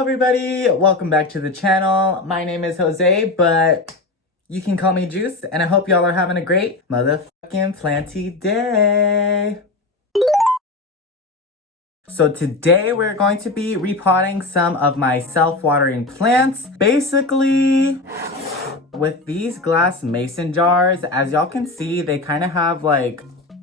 Hello everybody, welcome back to the channel. My name is Jose, but you can call me Juice, and I hope y'all are having a great motherfucking planty day. So today we're going to be repotting some of my self-watering plants. Basically, with these glass mason jars, as y'all can see, they kind of have like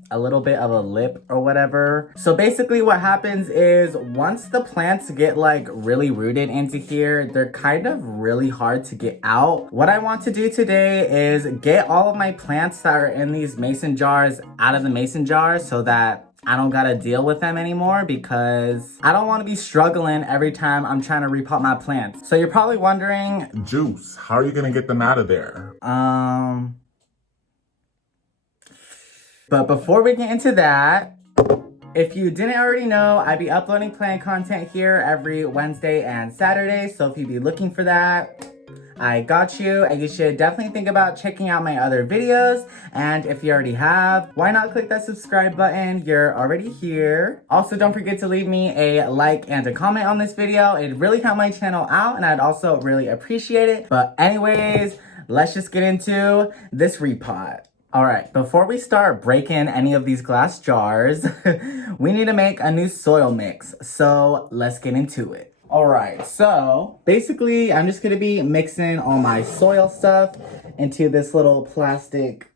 a little bit of a lip or whatever. So basically what happens is once the plants get like really rooted into here, they're kind of really hard to get out. What I want to do today is get all of my plants that are in these mason jars out of the mason jars so that I don't gotta deal with them anymore, because I don't want to be struggling every time I'm trying to repot my plants. So you're probably wondering, Juice, how are you gonna get them out of there? But before we get into that, if you didn't already know, I be uploading plant content here every Wednesday and Saturday. So if you be looking for that, I got you. And you should definitely think about checking out my other videos. And if you already have, why not click that subscribe button? You're already here. Also, don't forget to leave me a like and a comment on this video. It really helped my channel out, and I'd also really appreciate it. But anyways, let's just get into this repot. All right, before we start breaking any of these glass jars, we need to make a new soil mix. So let's get into it. All right, so basically I'm just gonna be mixing all my soil stuff into this little plastic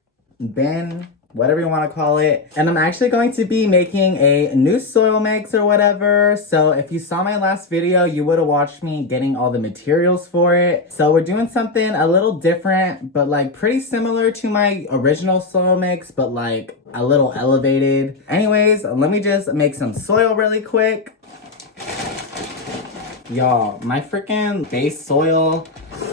bin, whatever you want to call it. And I'm actually going to be making a new soil mix or whatever. So if you saw my last video, you would have watched me getting all the materials for it. So we're doing something a little different, but like pretty similar to my original soil mix, but like a little elevated. Anyways, let me just make some soil really quick. Y'all, my freaking base soil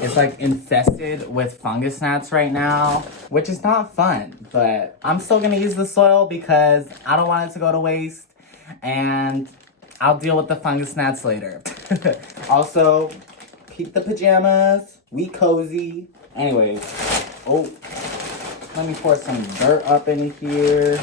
is like infested with fungus gnats right now, which is not fun, but I'm still gonna use the soil because I don't want it to go to waste, and I'll deal with the fungus gnats later. Also, keep the pajamas, we cozy. Anyways, oh, let me pour some dirt up in here.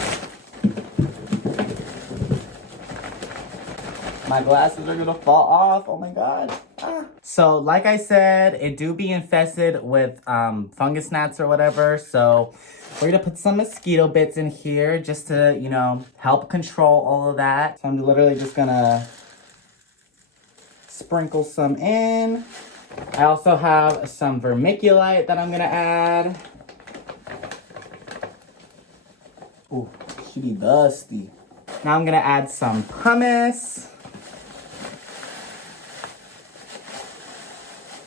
My glasses are gonna fall off. Oh my god. Ah. So like I said, it do be infested with fungus gnats or whatever. So we're gonna put some mosquito bits in here just to, you know, help control all of that. So I'm literally just gonna sprinkle some in. I also have some vermiculite that I'm gonna add. Ooh, should be dusty. Now I'm gonna add some pumice.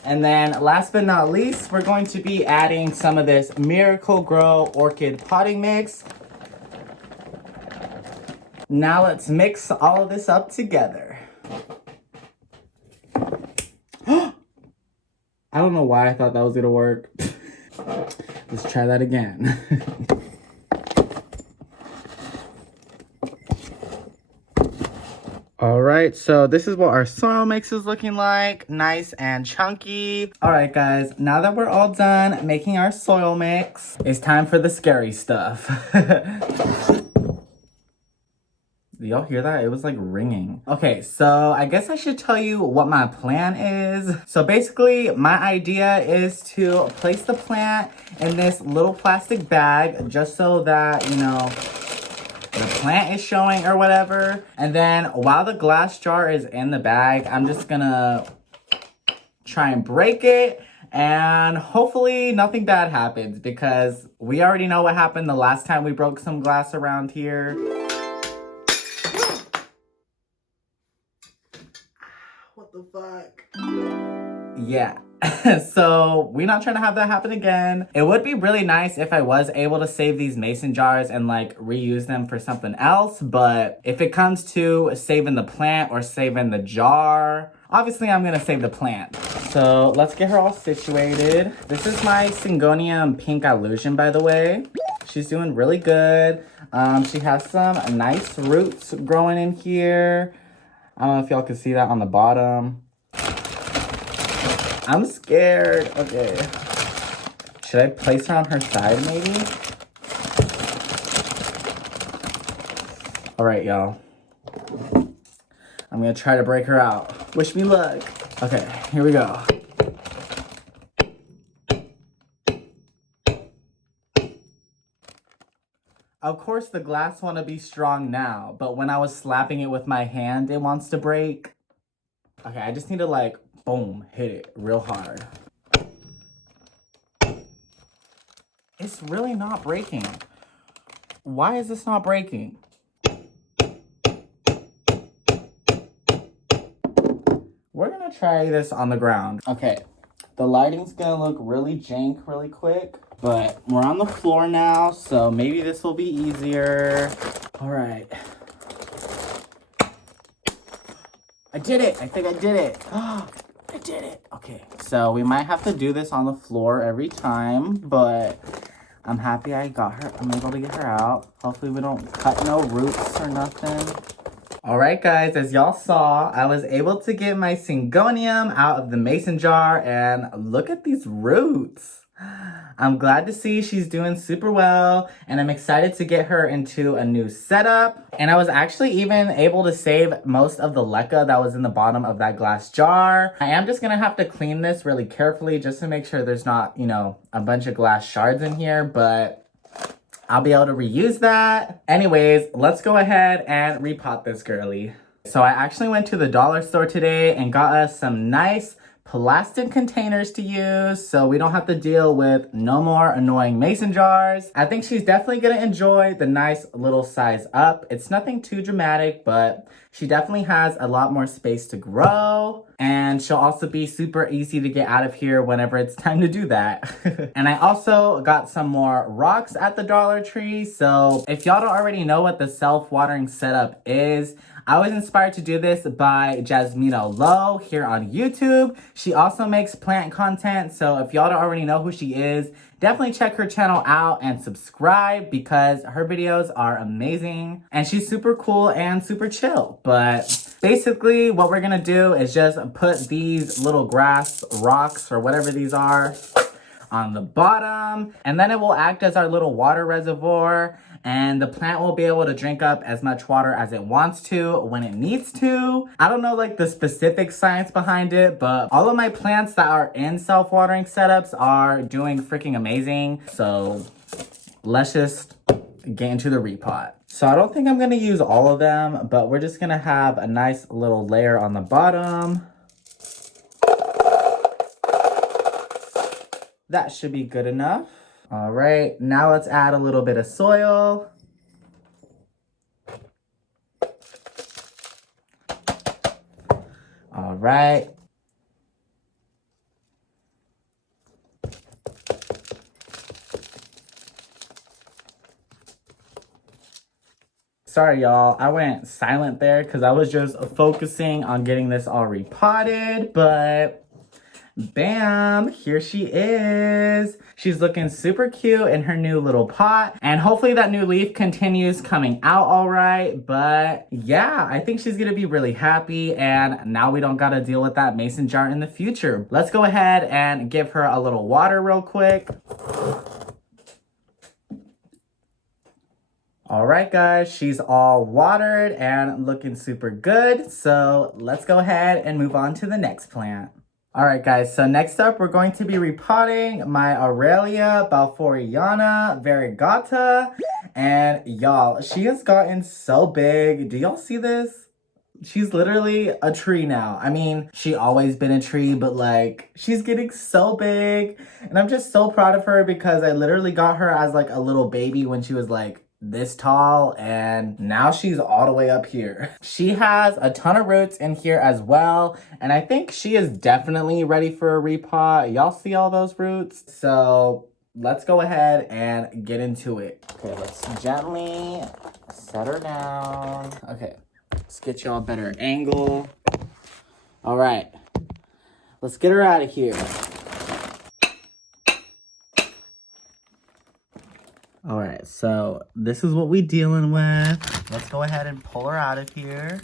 And then last but not least, we're going to be adding some of this Miracle-Gro orchid potting mix. Now let's mix all of this up together. I don't know why I thought that was gonna work. Let's try that again. All right, so this is what our soil mix is looking like, nice and chunky. All right, guys, now that we're all done making our soil mix, it's time for the scary stuff. Did y'all hear that? It was like ringing. Okay, so I guess I should tell you what my plan is. So basically, my idea is to place the plant in this little plastic bag just so that, you know, the plant is showing or whatever. And then while the glass jar is in the bag, I'm just gonna try and break it, and hopefully nothing bad happens, because we already know what happened the last time we broke some glass around here. What the fuck? Yeah. So we're not trying to have that happen again. It would be really nice if I was able to save these mason jars and like reuse them for something else, but if it comes to saving the plant or saving the jar, obviously I'm gonna save the plant. So let's get her all situated. This is my syngonium pink allusion, by the way. She's doing really good. She has some nice roots growing in here. I don't know if y'all can see that on the bottom. I'm scared. Okay. Should I place her on her side, maybe? All right, y'all. I'm gonna try to break her out. Wish me luck. Okay, here we go. Of course, the glass want to be strong now, but when I was slapping it with my hand, it wants to break. Okay, I just need to like, boom, hit it real hard. It's really not breaking. Why is this not breaking? We're gonna try this on the ground. Okay, the lighting's gonna look really jank really quick, but we're on the floor now, so maybe this will be easier. All right. I did it. I think I did it. I did it. Okay, so we might have to do this on the floor every time, but I'm happy I got her. I'm able to get her out. Hopefully we don't cut no roots or nothing. All right, guys, as y'all saw, I was able to get my syngonium out of the mason jar, and look at these roots. I'm glad to see she's doing super well, and I'm excited to get her into a new setup. And I was actually even able to save most of the leca that was in the bottom of that glass jar. I am just gonna have to clean this really carefully just to make sure there's not, you know, a bunch of glass shards in here, but I'll be able to reuse that. Anyways, let's go ahead and repot this girly. So I actually went to the dollar store today and got us some nice plastic containers to use so we don't have to deal with no more annoying mason jars. I think she's definitely gonna enjoy the nice little size up. It's nothing too dramatic, but she definitely has a lot more space to grow, and she'll also be super easy to get out of here whenever it's time to do that. And I also got some more rocks at the Dollar Tree, so if y'all don't already know what the self-watering setup is, I was inspired to do this by Jasmina Lowe here on YouTube. She also makes plant content, so if y'all don't already know who she is, definitely check her channel out and subscribe because her videos are amazing. And she's super cool and super chill. But basically what we're gonna do is just put these little grass rocks or whatever these are on the bottom, and then it will act as our little water reservoir, and the plant will be able to drink up as much water as it wants to when it needs to. I don't know like the specific science behind it, but all of my plants that are in self-watering setups are doing freaking amazing. So let's just get into the repot. So I don't think I'm gonna use all of them, but we're just gonna have a nice little layer on the bottom. That should be good enough. All right, now let's add a little bit of soil. All right. Sorry, y'all. I went silent there because I was just focusing on getting this all repotted, but bam, here she is. She's looking super cute in her new little pot, and hopefully that new leaf continues coming out all right. But yeah, I think she's gonna be really happy, and now we don't gotta deal with that mason jar in the future. Let's go ahead and give her a little water real quick. All right, guys, she's all watered and looking super good. So let's go ahead and move on to the next plant. All right, guys, so next up, we're going to be repotting my aralia, balfouriana, variegata, and y'all, she has gotten so big. Do y'all see this? She's literally a tree now. I mean, she always been a tree, but like, she's getting so big. And I'm just so proud of her because I literally got her as like a little baby when she was like this tall, and now she's all the way up here. She has a ton of roots in here as well, and I think she is definitely ready for a repot. Y'all see all those roots? So let's go ahead and get into it. Okay, let's gently set her down. Okay, let's get y'all a better angle. All right, let's get her out of here. All right, so this is what we dealing with. Let's go ahead and pull her out of here.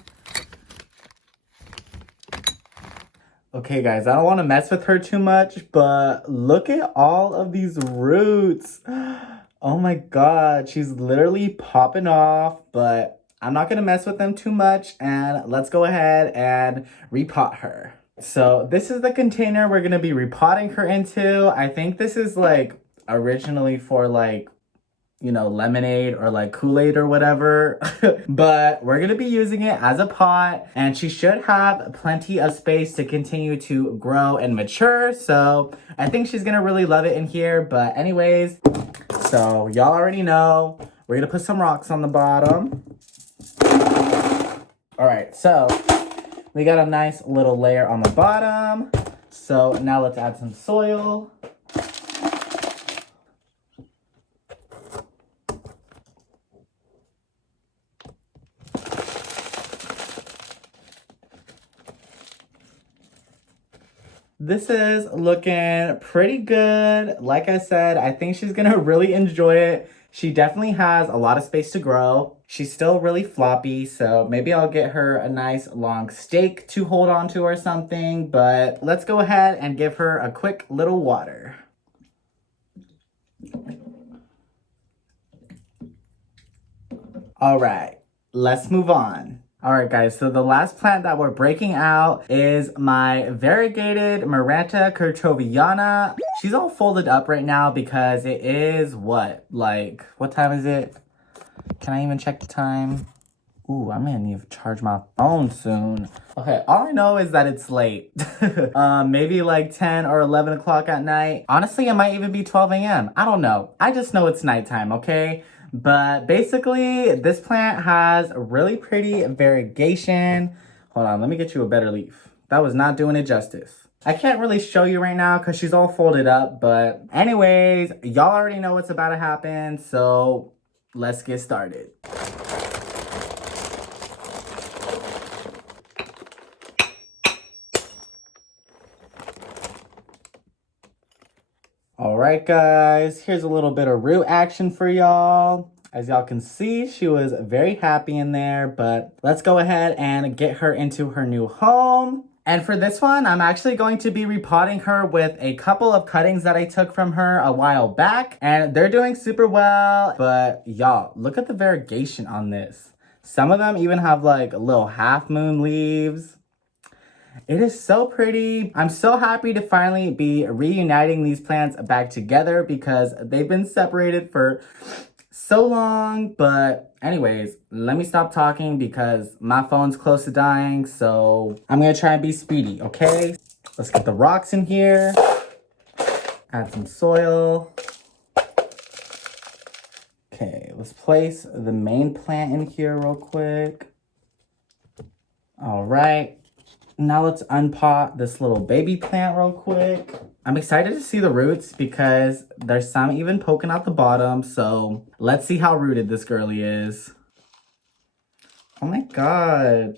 Okay, guys, I don't want to mess with her too much, but look at all of these roots. Oh my God, she's literally popping off, but I'm not going to mess with them too much, and let's go ahead and repot her. So this is the container we're gonna be repotting her into. I think this is like originally for like, you know, lemonade or like Kool-Aid or whatever. But we're gonna be using it as a pot, and she should have plenty of space to continue to grow and mature. So I think she's gonna really love it in here. But anyways, so y'all already know, we're gonna put some rocks on the bottom. All right, so we got a nice little layer on the bottom. So now let's add some soil. This is looking pretty good. Like I said, I think she's gonna really enjoy it. She definitely has a lot of space to grow. She's still really floppy, so maybe I'll get her a nice long stake to hold on to or something. But let's go ahead and give her a quick little water. All right, let's move on. All right, guys, so the last plant that we're breaking out is my variegated maranta kerchoveana. She's all folded up right now because it is what time is it? Can I even check the time? Ooh, I'm gonna need to charge my phone soon. Okay, all I know is that it's late. Maybe like 10 or 11 o'clock at night. Honestly, it might even be 12 a.m. I don't know. I just know it's nighttime, okay? But basically, this plant has a really pretty variegation. Hold on, let me get you a better leaf. That was not doing it justice. I can't really show you right now because she's all folded up. But anyways, y'all already know what's about to happen. So let's get started. All right, guys, here's a little bit of root action for y'all. As y'all can see, she was very happy in there, but let's go ahead and get her into her new home. And for this one, I'm actually going to be repotting her with a couple of cuttings that I took from her a while back, and they're doing super well. But y'all, look at the variegation on this. Some of them even have like little half moon leaves. It is so pretty. I'm so happy to finally be reuniting these plants back together because they've been separated for so long. But anyways, let me stop talking because my phone's close to dying. So I'm gonna try and be speedy, okay? Let's get the rocks in here. Add some soil. Okay, let's place the main plant in here real quick. All right. Now let's unpot this little baby plant real quick. I'm excited to see the roots because there's some even poking out the bottom. So let's see how rooted this girly is. Oh my God.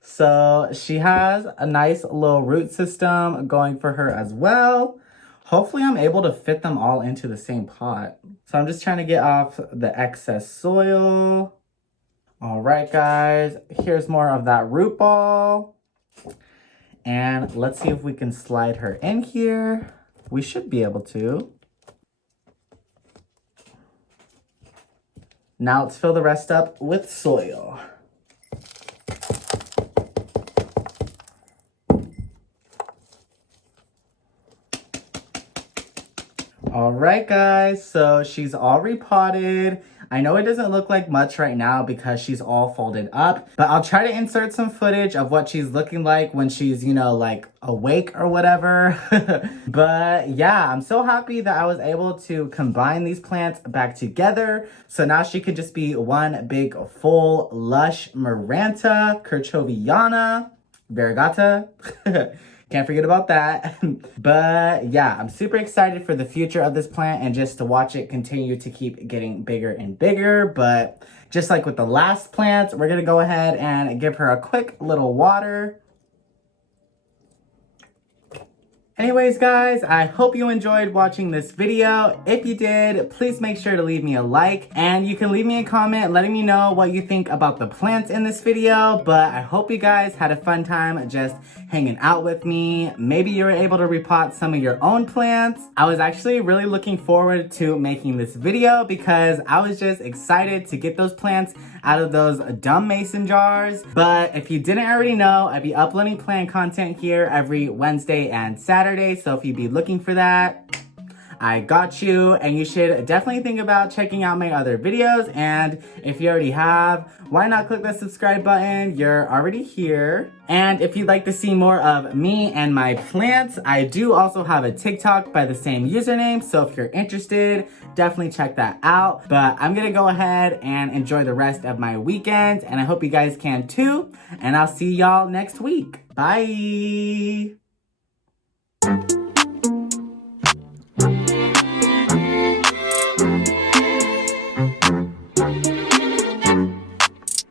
So she has a nice little root system going for her as well. Hopefully I'm able to fit them all into the same pot. So I'm just trying to get off the excess soil. All right, guys, here's more of that root ball. And let's see if we can slide her in here. We should be able to. Now let's fill the rest up with soil. All right, guys, so she's all repotted. I know it doesn't look like much right now because she's all folded up, but I'll try to insert some footage of what she's looking like when she's, you know, like awake or whatever. But yeah, I'm so happy that I was able to combine these plants back together. So now she could just be one big, full, lush maranta, kerchoveana, variegata. Can't forget about that. But yeah, I'm super excited for the future of this plant and just to watch it continue to keep getting bigger and bigger. But just like with the last plants, we're gonna go ahead and give her a quick little water. Anyways, guys, I hope you enjoyed watching this video. If you did, please make sure to leave me a like, and you can leave me a comment letting me know what you think about the plants in this video. But I hope you guys had a fun time just hanging out with me. Maybe you were able to repot some of your own plants. I was actually really looking forward to making this video because I was just excited to get those plants out of those dumb mason jars. But if you didn't already know, I'd be uploading plant content here every Wednesday and Saturday. So if you'd be looking for that, I got you. And you should definitely think about checking out my other videos. And if you already have, why not click the subscribe button? You're already here. And if you'd like to see more of me and my plants, I do also have a TikTok by the same username. So if you're interested, definitely check that out. But I'm gonna go ahead and enjoy the rest of my weekend. And I hope you guys can too. And I'll see y'all next week. Bye.